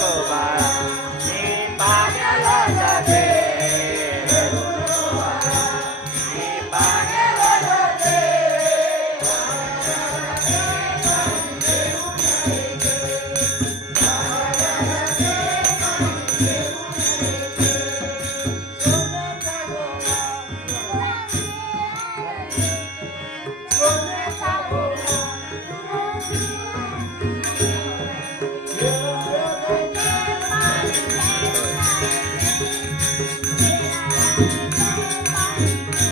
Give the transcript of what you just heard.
Oh, my God. Você tá voando.